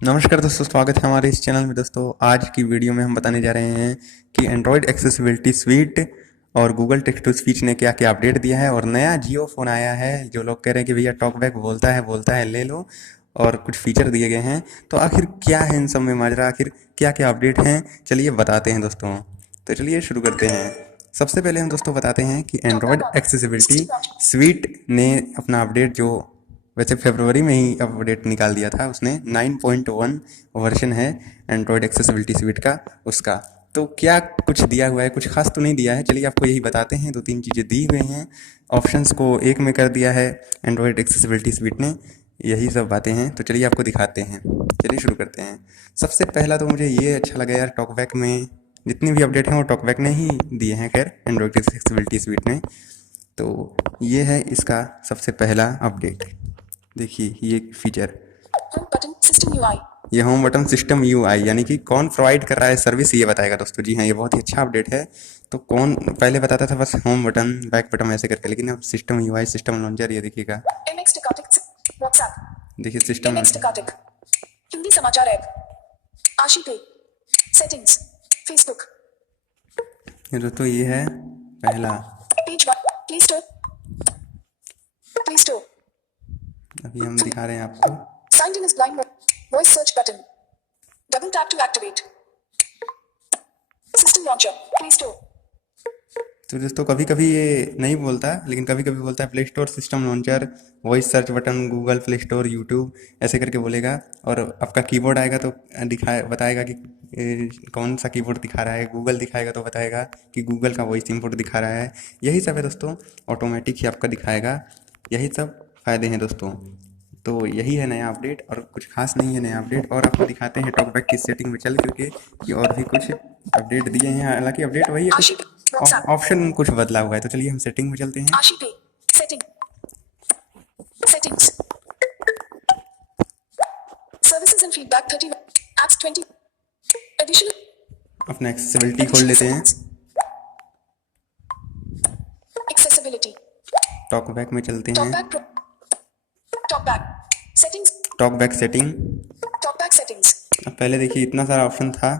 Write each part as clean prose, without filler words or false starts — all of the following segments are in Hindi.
नमस्कार दोस्तों, स्वागत है हमारे इस चैनल में। दोस्तों, आज की वीडियो में हम बताने जा रहे हैं कि एंड्रॉयड एक्सेसिबिलिटी स्वीट और गूगल टेक्स्ट टू स्पीच ने क्या क्या अपडेट दिया है। और नया जियो फ़ोन आया है, जो लोग कह रहे हैं कि भैया टॉकबैक बोलता है ले लो, और कुछ फीचर दिए गए हैं। तो आखिर क्या है इन सब में माजरा, आखिर क्या क्या अपडेट हैं, चलिए बताते हैं दोस्तों। तो चलिए शुरू करते हैं। सबसे पहले हम दोस्तों बताते हैं कि एंड्रॉयड एक्सेसिबिलिटी स्वीट ने अपना अपडेट, जो वैसे फरवरी में ही अपडेट निकाल दिया था उसने, 9.1 वर्जन है एंड्रॉयड एक्सेसिबिलिटी स्वीट का उसका। तो क्या कुछ दिया हुआ है, कुछ खास तो नहीं दिया है। चलिए आपको यही बताते हैं। दो तीन चीज़ें दी हुई हैं, ऑप्शंस को एक में कर दिया है एंड्रॉयड एक्सेसिबिलिटी स्वीट ने, यही सब बातें हैं। तो चलिए आपको दिखाते हैं। चलिए शुरू करते हैं। सबसे पहला तो मुझे ये अच्छा लगा यार, टॉकबैक में जितने भी अपडेट हैं वो टॉकबैक ने ही दिए हैं, खैर एंड्रॉयड एक्सेसिबिलिटी स्वीट ने। तो ये है इसका सबसे पहला अपडेट। देखिए ये feature, home button system UI. ये होम बटन सिस्टम यूआई, यानी कि कौन प्रोवाइड कर रहा है सर्विस, ये बताएगा दोस्तों। जी हाँ, ये बहुत ही अच्छा अपडेट है। तो कौन पहले बताता था बस होम बटन बैक बटन ऐसे करके, लेकिन अब सिस्टम यूआई सिस्टम लॉन्चर, ये देखिएगा। एमएक्स टिकाटिक व्हाट्सएप। देखिए सिस्टम एमएक्स लॉन्चर। टिकाटिक हिंदी समाचार ऐप। आशी पे सेटिंग्स फेसबुक। ये दोस्तों ये है पहला। Page one play store. Play store अभी हम दिखा रहे हैं आपको। Signed in is blind voice search button. Double tap to activate system launcher play store. तो दोस्तों कभी कभी ये नहीं बोलता, लेकिन कभी कभी बोलता है play store, system launcher, voice search button, Google play store, YouTube, ऐसे करके बोलेगा। और आपका कीबोर्ड आएगा तो दिखाए बताएगा कि कौन सा कीबोर्ड दिखा रहा है। गूगल दिखाएगा तो बताएगा कि गूगल का वॉइस इनपुट दिखा रहा है। यही सब है दोस्तों, ऑटोमेटिक ही आपका दिखाएगा। यही सब फ़ायदे हैं दोस्तों। तो यही है नया अपडेट, और कुछ खास नहीं है नया अपडेट। और आपको दिखाते हैं टॉकबैक की सेटिंग में चल करके कि और भी कुछ अपडेट दिए हैं। हालांकि अपडेट वही है, आशी कुछ पे व्हाट्सएप। ऑप्शन कुछ बदला हुआ है। तो चलिए हम सेटिंग में चलते हैं। आशी पे setting settings services and feedback 30 apps 20 additional अपना एक्सेसिबिलिटी खोल लेते हैं। एक्सेसिबिलिटी टॉकबैक में चलते हैं। Talkback settings talkback setting. Talkback settings अब पहले देखिए इतना सारा ऑप्शन था,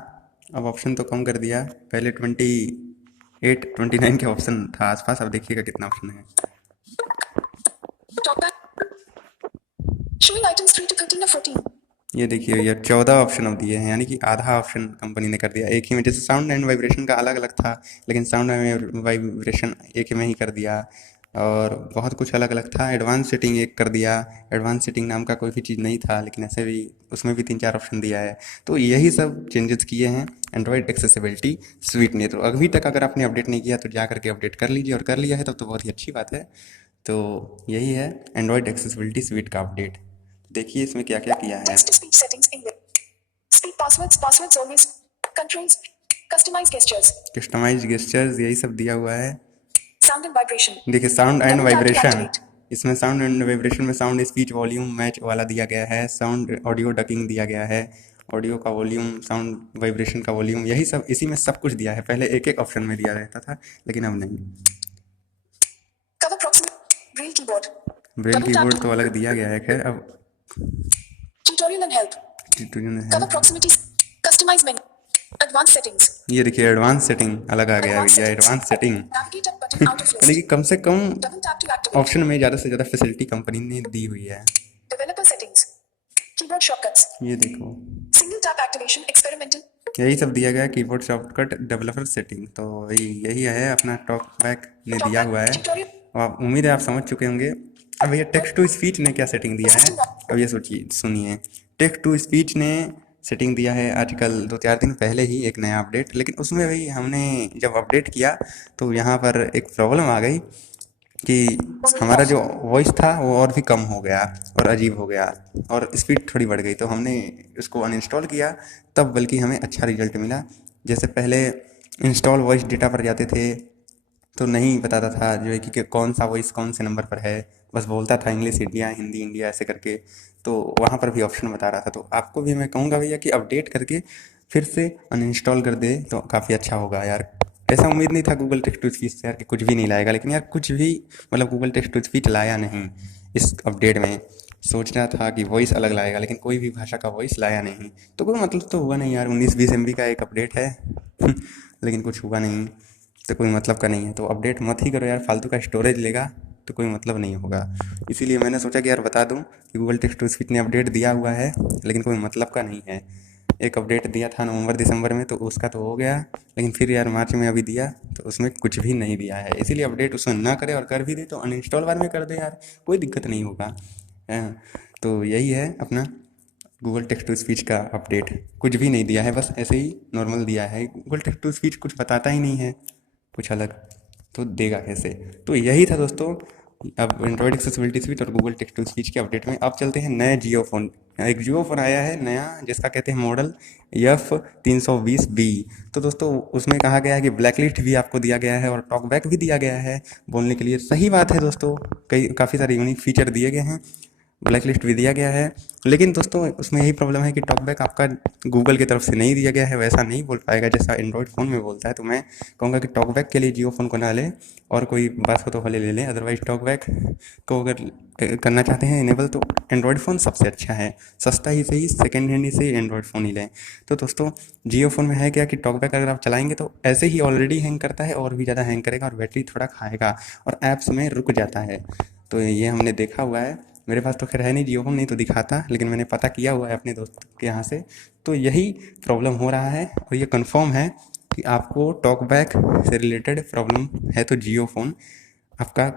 अब ऑप्शन तो कम कर दिया। पहले 28 29 के ऑप्शन था आसपास, अब देखिएगा कितना ऑप्शन है। Talkback showing items 3 to 13 or 14। ये देखिए ये 14 ऑप्शन अब दिए हैं, यानी कि आधा ऑप्शन कंपनी ने कर दिया एक ही में। जैसे साउंड एंड वाइब्रेशन का अलग अलग था, लेकिन साउंड एंड वाइब्रेशन एक ही में ही कर दिया। और बहुत कुछ अलग अलग था। एडवांस सेटिंग एक कर दिया। एडवांस सेटिंग नाम का कोई भी चीज़ नहीं था, लेकिन ऐसे भी उसमें भी 3 4 ऑप्शन दिया है। तो यही सब चेंजेस किए हैं एंड्रॉयड एक्सेसिबिलिटी स्वीट ने। तो अभी तक अगर आपने अपडेट नहीं किया तो जा करके अपडेट कर लीजिए, और कर लिया है तब तो बहुत ही अच्छी बात है। तो यही है एंड्रॉयड एक्सेसिबिलिटी स्वीट का अपडेट। देखिए इसमें क्या क्या किया है। Text to speech settings English. Speak passwords always. Controls. Customize gestures. Customise gestures, यही सब दिया हुआ है। Sound and vibration. देखिए sound and Double tap to vibration, activate. इसमें साउंड एंड वाइब्रेशन में साउंड स्पीच वॉल्यूम मैच वाला दिया गया है। साउंड ऑडियो डकिंग दिया गया है, ऑडियो का वॉल्यूम, साउंड वाइब्रेशन का वॉल्यूम, यही सब इसी में सब कुछ दिया है। पहले एक एक ऑप्शन में दिया रहता था, लेकिन अब नहीं। Cover proximity. Braille keyboard. Braille Double tap keyboard to तो अलग दिया गया है, खैर अब tutorial and help. ट्यूटोरियल है। Cover proximity. Customize menu. Advanced settings. ये देखिए एडवांस सेटिंग अलग आ गया है Advanced भैया, settings. Advance setting. Navigate up button out of यानी कि list. कम से कम Double tap to activate. Option में ज़्यादा से ज़्यादा फैसिलिटी कंपनी ने दी हुई है। Developer settings. Keyboard shortcuts. ये देखो Single tap activation experimental. यही सब दिया गया है। कीबोर्ड शॉर्टकट, डेवलपर सेटिंग, तो यही है अपना टॉकबैक ने दिया हुआ है। Tutorial. और आप उम्मीद है आप समझ चुके होंगे। अब ये टेक्स्ट टू स्पीच ने क्या सेटिंग दिया है, अब ये सोचिए सुनिए। टेक्स्ट टू स्पीच ने सेटिंग दिया है आजकल 2 4 दिन पहले ही एक नया अपडेट, लेकिन उसमें भी हमने जब अपडेट किया तो यहाँ पर एक प्रॉब्लम आ गई कि हमारा जो वॉइस था वो और भी कम हो गया और अजीब हो गया, और स्पीड थोड़ी बढ़ गई। तो हमने उसको अनइंस्टॉल किया, तब बल्कि हमें अच्छा रिजल्ट मिला। जैसे पहले इंस्टॉल वॉइस डेटा पर जाते थे तो नहीं बताता था जो है कि कौन सा वॉइस कौन से नंबर पर है, बस बोलता था इंग्लिश इंडिया, हिंदी इंडिया ऐसे करके। तो वहाँ पर भी ऑप्शन बता रहा था। तो आपको भी मैं कहूँगा भैया कि अपडेट करके फिर से अनइंस्टॉल कर दे तो काफ़ी अच्छा होगा यार। ऐसा उम्मीद नहीं था गूगल टेक्स्ट टू स्पीच से यार कि कुछ भी नहीं लाएगा, लेकिन यार कुछ भी मतलब गूगल टेक्स्ट टू स्पीच लाया नहीं इस अपडेट में। सोच रहा था कि वॉइस अलग लाएगा, लेकिन कोई भी भाषा का वॉइस लाया नहीं। तो कोई मतलब तो हुआ नहीं यार, 19-20 MB का एक अपडेट है लेकिन कुछ हुआ नहीं, तो कोई मतलब का नहीं है। तो अपडेट मत ही करो यार, फालतू का स्टोरेज लेगा तो कोई मतलब नहीं होगा। इसीलिए मैंने सोचा कि यार बता दूं कि गूगल टेक्स्ट टू स्पीच ने अपडेट दिया हुआ है, लेकिन कोई मतलब का नहीं है। एक अपडेट दिया था नवंबर दिसंबर में, तो उसका तो हो गया, लेकिन फिर यार मार्च में अभी दिया तो उसमें कुछ भी नहीं दिया है। इसीलिए अपडेट उसमें ना करे, और कर भी दे तो अनइंस्टॉल बार में कर दे यार, कोई दिक्कत नहीं होगा। हाँ, तो यही है अपना गूगल टेक्स्ट टू स्पीच का अपडेट। कुछ भी नहीं दिया है, बस ऐसे ही नॉर्मल दिया है। गूगल टेक्स्ट टू स्पीच कुछ बताता ही नहीं है कुछ अलग, तो देगा कैसे। तो यही था दोस्तों, अब एंड्रॉयड एक्सेसिबिलिटी स्वीट और गूगल टेक्स्ट टू स्पीच के अपडेट में। अब चलते हैं नए जियो फ़ोन। एक जियो फ़ोन आया है नया, जिसका कहते हैं मॉडल F320B। तो दोस्तों उसमें कहा गया है कि ब्लैकलिस्ट भी आपको दिया गया है और टॉकबैक भी दिया गया है बोलने के लिए। सही बात है दोस्तों, कई काफ़ी सारे यूनिक फीचर दिए गए हैं, ब्लैक लिस्ट भी दिया गया है। लेकिन दोस्तों उसमें यही प्रॉब्लम है कि टॉकबैक आपका गूगल की तरफ से नहीं दिया गया है, वैसा नहीं बोल पाएगा जैसा एंड्रॉयड फ़ोन में बोलता है। तो मैं कहूँगा कि टॉकबैक के लिए जियो फ़ोन को ना लें, और कोई बात हो तो भले ले लें। अदरवाइज़ टॉकबैक को अगर करना चाहते हैं इनेबल, तो एंड्रॉयड फ़ोन सबसे अच्छा है। सस्ता ही सही, सेकेंड हैंड ही सही, एंड्रॉयड फ़ोन ही लें। तो दोस्तों जियो फ़ोन में है क्या कि टॉकबैक अगर आप चलाएंगे तो ऐसे ही ऑलरेडी हैंग करता है, और भी ज़्यादा हैंग करेगा, और बैटरी थोड़ा खाएगा, और ऐप्स में रुक जाता है। तो ये हमने देखा हुआ है। मेरे पास तो खैर है नहीं जियो फ़ोन, नहीं तो दिखाता, लेकिन मैंने पता किया हुआ है अपने दोस्त के यहाँ से। तो यही प्रॉब्लम हो रहा है, और ये कंफर्म है कि आपको टॉकबैक से रिलेटेड प्रॉब्लम है तो जियो फ़ोन आपका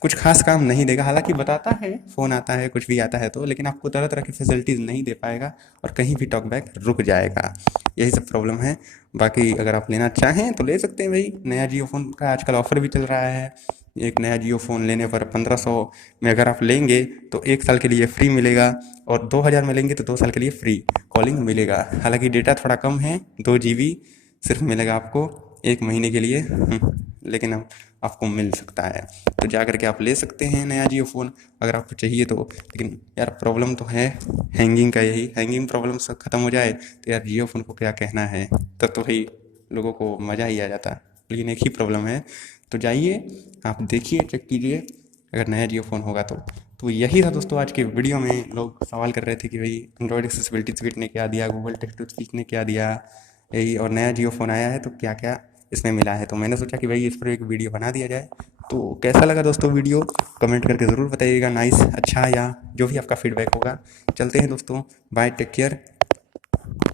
कुछ खास काम नहीं देगा। हालांकि बताता है, फ़ोन आता है, कुछ भी आता है तो, लेकिन आपको तरह तरह की फैसिलिटीज़ नहीं दे पाएगा, और कहीं भी टॉकबैक रुक जाएगा। यही सब प्रॉब्लम है। बाकी अगर आप लेना चाहें तो ले सकते हैं भाई, नया जियो फ़ोन का आजकल ऑफ़र भी चल रहा है। एक नया जियो फ़ोन लेने पर 1500 में अगर आप लेंगे तो 1 साल के लिए फ्री मिलेगा, और 2000 में लेंगे तो 2 साल के लिए फ्री कॉलिंग मिलेगा। हालांकि डेटा थोड़ा कम है, 2 GB सिर्फ मिलेगा आपको 1 महीने के लिए, लेकिन अब आपको मिल सकता है। तो जा करके आप ले सकते हैं नया जियो फ़ोन अगर आपको चाहिए तो। लेकिन यार प्रॉब्लम तो है हैंगिंग का, यही हैंगिंग प्रॉब्लम सब ख़त्म हो जाए तो यार जियो फ़ोन को क्या कहना है, तब तो भाई लोगों को मज़ा ही आ जाता। लेकिन एक ही प्रॉब्लम है। तो जाइए आप देखिए, चेक कीजिए अगर नया जियो फ़ोन होगा तो। तो यही था दोस्तों आज के वीडियो में। लोग सवाल कर रहे थे कि भाई एंड्रॉयड एक्सेसिबिलिटी स्वीट ने क्या दिया, गूगल टेक्स्ट टू स्पीच ने क्या दिया, यही, और नया जियो फ़ोन आया है तो क्या क्या इसमें मिला है। तो मैंने सोचा कि भाई इस पर एक वीडियो बना दिया जाए। तो कैसा लगा दोस्तों वीडियो, कमेंट करके ज़रूर बताइएगा, नाइस, अच्छा, या जो भी आपका फीडबैक होगा। चलते हैं दोस्तों, बाय, टेक केयर।